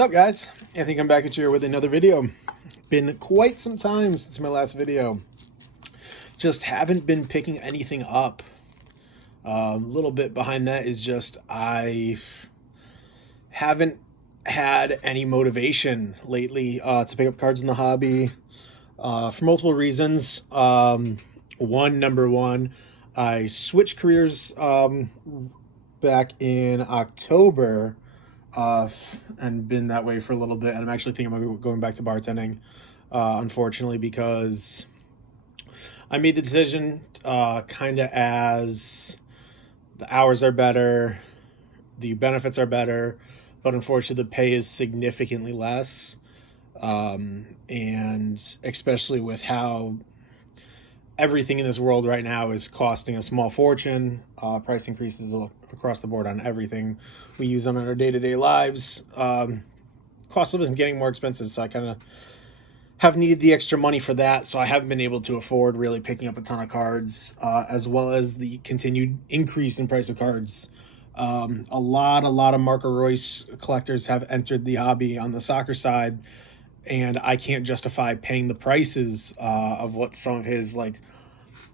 What's up, guys? Anthony coming back at you with another video. Been quite some time since my last video. Just haven't been picking anything up. A little bit behind that is just I haven't had any motivation lately to pick up cards in the hobby for multiple reasons. Number one, I switched careers back in October and been that way for a little bit. And I'm actually thinking about going back to bartending, unfortunately, because I made the decision kind of as the hours are better, the benefits are better, but unfortunately the pay is significantly less. And especially with how everything in this world right now is costing a small fortune, price increases across the board on everything we use on our day-to-day lives. Cost of living is getting more expensive, so I kind of have needed the extra money for that, so I haven't been able to afford really picking up a ton of cards, as well as the continued increase in price of cards. A lot of Marco Reus collectors have entered the hobby on the soccer side, and I can't justify paying the prices of what some of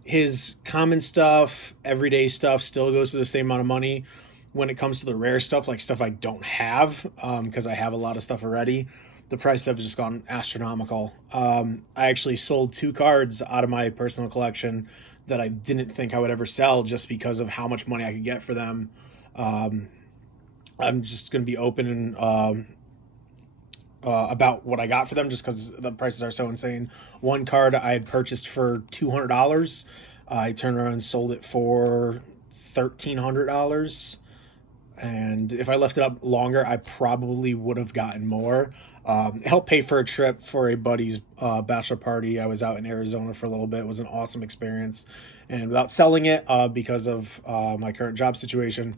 his common stuff, everyday stuff still goes for the same amount of money. When it comes to the rare stuff, like stuff I don't have, because I have a lot of stuff already, the price have just gone astronomical. I actually sold 2 cards out of my personal collection that I didn't think I would ever sell just because of how much money I could get for them. I'm just going to be open and about what I got for them, just because the prices are so insane. One card I had purchased for $200. I turned around and sold it for $1,300. And if I left it up longer, I probably would have gotten more. It helped pay for a trip for a buddy's bachelor party. I was out in Arizona for a little bit. It was an awesome experience. And without selling it, because of my current job situation,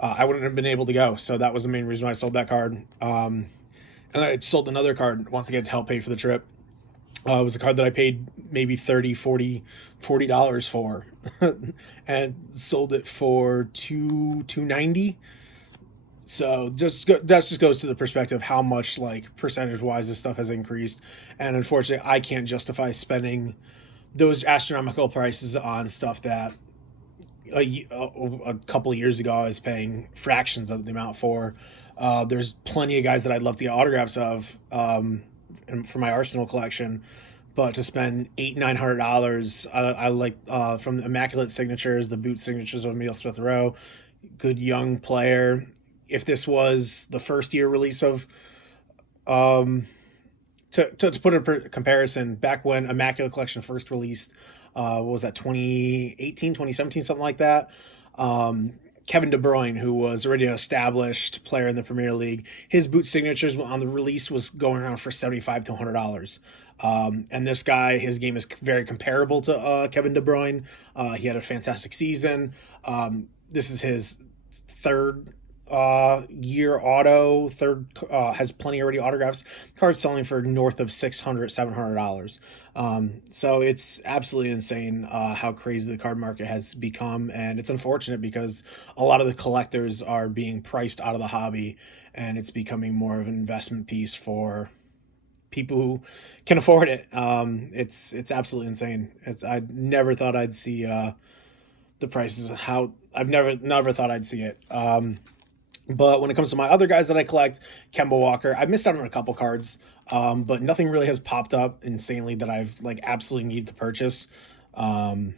I wouldn't have been able to go. So that was the main reason why I sold that card. And I sold another card once again to help pay for the trip. It was a card that I paid maybe $40 for, and sold it for $290. So that just goes to the perspective of how much, like, percentage wise this stuff has increased. And unfortunately, I can't justify spending those astronomical prices on stuff that a couple of years ago I was paying fractions of the amount for. There's plenty of guys that I'd love to get autographs of, for my Arsenal collection, but to spend $800-900, I like, from the Immaculate Signatures, the boot signatures of Emile Smith Rowe, good young player. If this was the first year release of, to put in comparison, back when Immaculate Collection first released, what was that, 2018, 2017, something like that. Kevin De Bruyne, who was already an established player in the Premier League, his boot signatures on the release was going around for $75 to $100. And this guy, his game is very comparable to Kevin De Bruyne. He had a fantastic season. This is his third year auto, has plenty already autographs. Cards selling for north of $600-700. So it's absolutely insane how crazy the card market has become, and it's unfortunate because a lot of the collectors are being priced out of the hobby, and it's becoming more of an investment piece for people who can afford it. It's absolutely insane. I never thought I'd see the prices. I've never thought I'd see it. But when it comes to my other guys that I collect, Kemba Walker, I missed out on a couple cards, but nothing really has popped up insanely that I've absolutely needed to purchase. And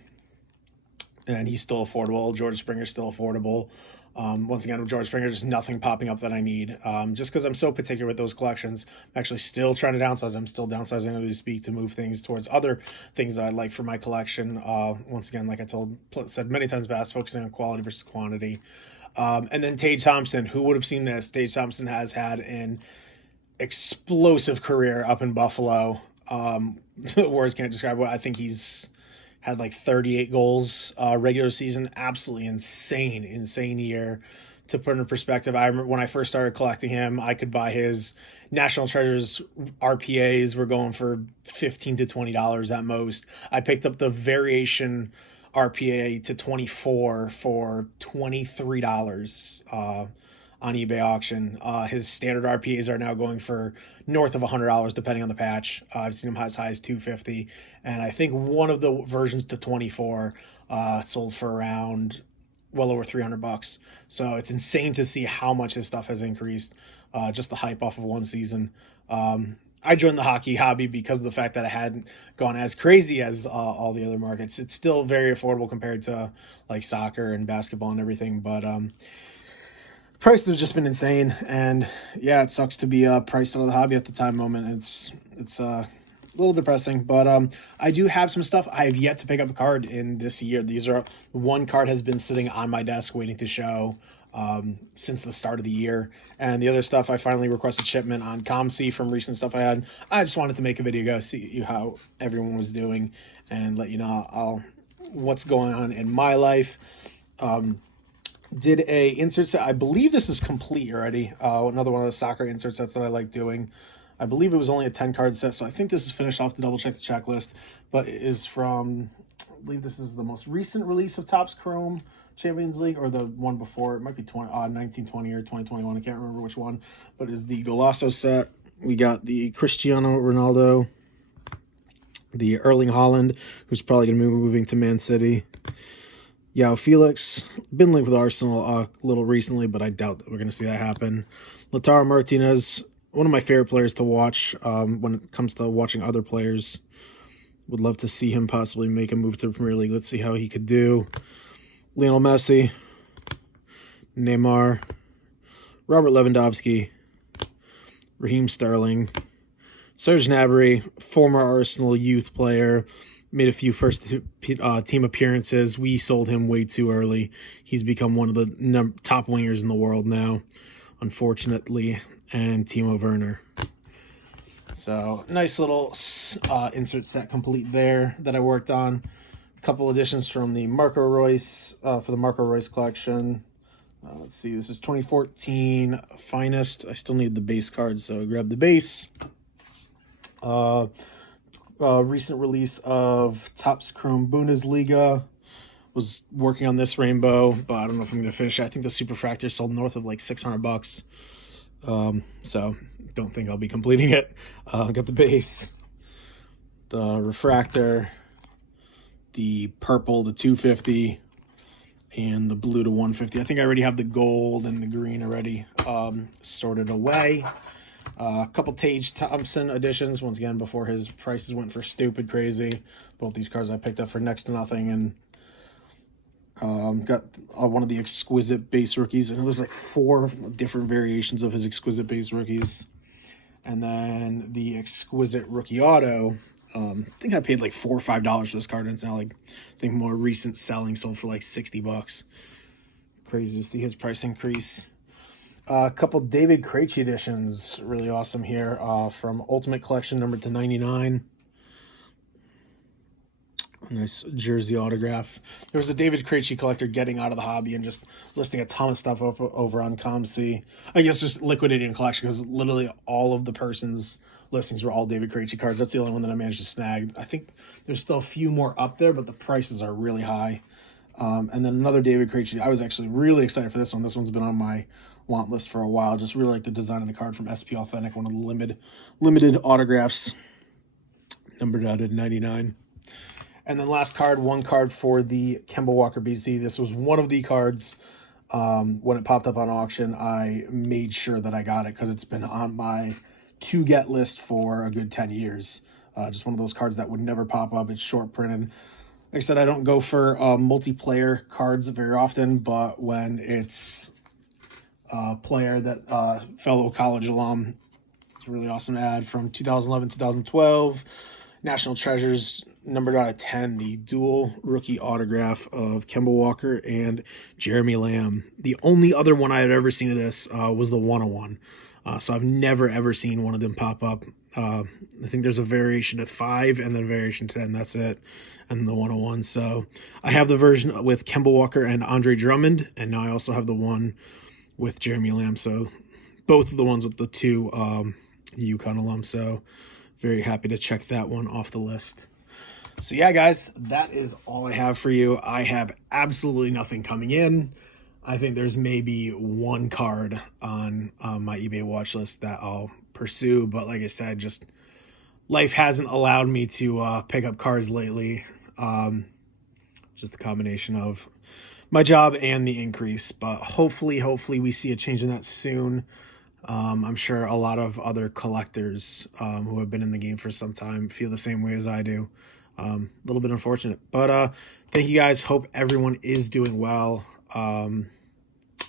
he's still affordable. George Springer's still affordable. Once again, with George Springer, just nothing popping up that I need. Just because I'm so particular with those collections, I'm actually still trying to downsize. I'm still downsizing as we speak to move things towards other things that I like for my collection. Once again, like I said many times past, focusing on quality versus quantity. And then Tage Thompson, who would have seen this? Tage Thompson has had an explosive career up in Buffalo. Words can't describe what I think he's had, 38 goals regular season. Absolutely insane year. To put into perspective, I remember when I first started collecting him, I could buy his National Treasures RPAs were going for $15 to $20 at most. I picked up the variation RPA to 24 for $23 on eBay auction. His standard RPAs are now going for north of $100 depending on the patch. I've seen them as high as 250, and I think one of the versions to 24 sold for around well over $300. So it's insane to see how much his stuff has increased. Just the hype off of one season. I joined the hockey hobby because of the fact that I hadn't gone as crazy as all the other markets. It's still very affordable compared to like soccer and basketball and everything, but prices have just been insane. And yeah, it sucks to be priced out of the hobby at the time moment. It's a little depressing, but I do have some stuff. I have yet to pick up a card in this year. These are one card has been sitting on my desk waiting to show since the start of the year, and the other stuff I finally requested shipment on ComC from recent stuff I had. I just wanted to make a video, go see how everyone was doing and let you know what's going on in my life. Did a insert set. I believe this is complete already. Another one of the soccer insert sets that I like doing. I believe it was only a 10 card set, so I think this is finished off to double check the checklist, but it is from, I believe this is the most recent release of Topps Chrome Champions League, or the one before. It might be 1920 or 2021. I can't remember which one, but is the Golasso set. We got the Cristiano Ronaldo, the Erling Haaland, who's probably going to be moving to Man City. João Felix, been linked with Arsenal a little recently, but I doubt that we're going to see that happen. Lautaro Martinez, one of my favorite players to watch when it comes to watching other players. Would love to see him possibly make a move to the Premier League. Let's see how he could do. Lionel Messi, Neymar, Robert Lewandowski, Raheem Sterling, Serge Gnabry, former Arsenal youth player, made a few first team appearances. We sold him way too early. He's become one of the top wingers in the world now, unfortunately, and Timo Werner. So nice little insert set complete there that I worked on. A couple additions from the Marco Reus for the Marco Reus collection. Let's see, this is 2014 Finest. I still need the base card, so grab the base. Recent release of Topps Chrome Bundesliga. Was working on this rainbow, but I don't know if I'm going to finish it. I think the Superfractor sold north of like $600. So don't think I'll be completing it. Got the base, the refractor, the purple to 250, and the blue to 150. I think I already have the gold and the green already sorted away. A couple Tage Thompson additions, once again, before his prices went for stupid crazy. Both these cards I picked up for next to nothing, and got one of the exquisite base rookies. And there's like 4 different variations of his exquisite base rookies. And then the exquisite rookie auto. I think I paid like $4 or $5 for this card, and it's now like, I think more recent selling sold for like $60. Crazy to see his price increase. A couple David Krejci editions, really awesome here, from Ultimate Collection numbered to 99. Nice jersey autograph. There was a David Krejci collector getting out of the hobby and just listing a ton of stuff over on ComC. I guess just liquidating a collection, because literally all of the person's listings were all David Krejci cards. That's the only one that I managed to snag. I think there's still a few more up there, but the prices are really high. And then another David Krejci. I was actually really excited for this one. This one's been on my want list for a while. Just really like the design of the card from SP Authentic, one of the limited autographs, numbered out at 99. And then last card, one card for the Kemba Walker BC. This was one of the cards when it popped up on auction. I made sure that I got it because it's been on my to get list for a good 10 years. Just one of those cards that would never pop up. It's short printed. Like I said, I don't go for multiplayer cards very often, but when it's a player that fellow college alum, it's a really awesome ad from 2011, 2012. National Treasures, numbered out of 10, the dual rookie autograph of Kemba Walker and Jeremy Lamb. The only other one I had ever seen of this was the 101. So I've never, ever seen one of them pop up. I think there's a variation at 5 and then a variation 10. That's it. And the 101. So I have the version with Kemba Walker and Andre Drummond. And now I also have the one with Jeremy Lamb. So both of the ones with the 2 UConn alums. So very happy to check that one off the list. So yeah, guys, that is all I have for you. I have absolutely nothing coming in. I think there's maybe one card on my eBay watch list that I'll pursue, but like I said, just life hasn't allowed me to pick up cards lately. Um, just the combination of my job and the increase, but hopefully we see a change in that soon. I'm sure a lot of other collectors who have been in the game for some time feel the same way as I do. A little bit unfortunate, but thank you guys. Hope everyone is doing well.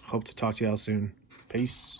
Hope to talk to y'all soon. Peace.